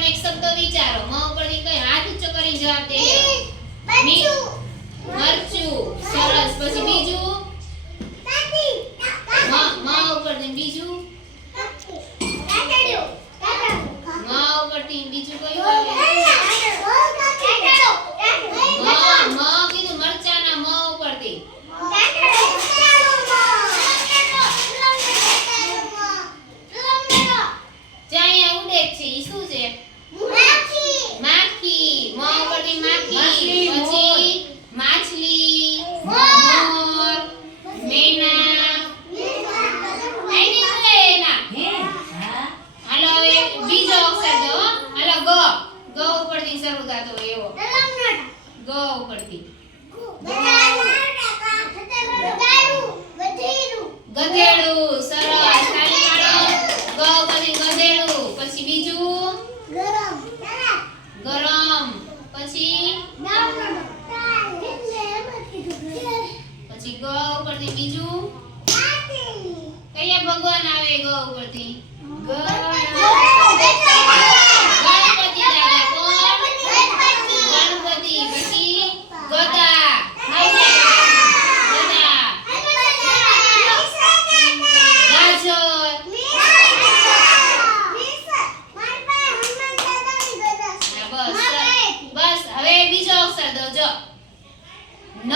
પણ એક શબ્દ વિચારો. મ ઉપરથી કઈ હાથ ઊંચો કરીને જવાબ દે. મરચું. સરસ. પછી બીજું? મ ઉપરથી બીજું? મ ઉપરથી બીજું કયું આવે ગ કરતી ગધેડું, સરસ. તાળી પાડો પછી બીજું? ગરમ. પછી? પછી ગૌ ઉપરથી બીજું? કયા ભગવાન આવે ગ ગણપતિ જો ન.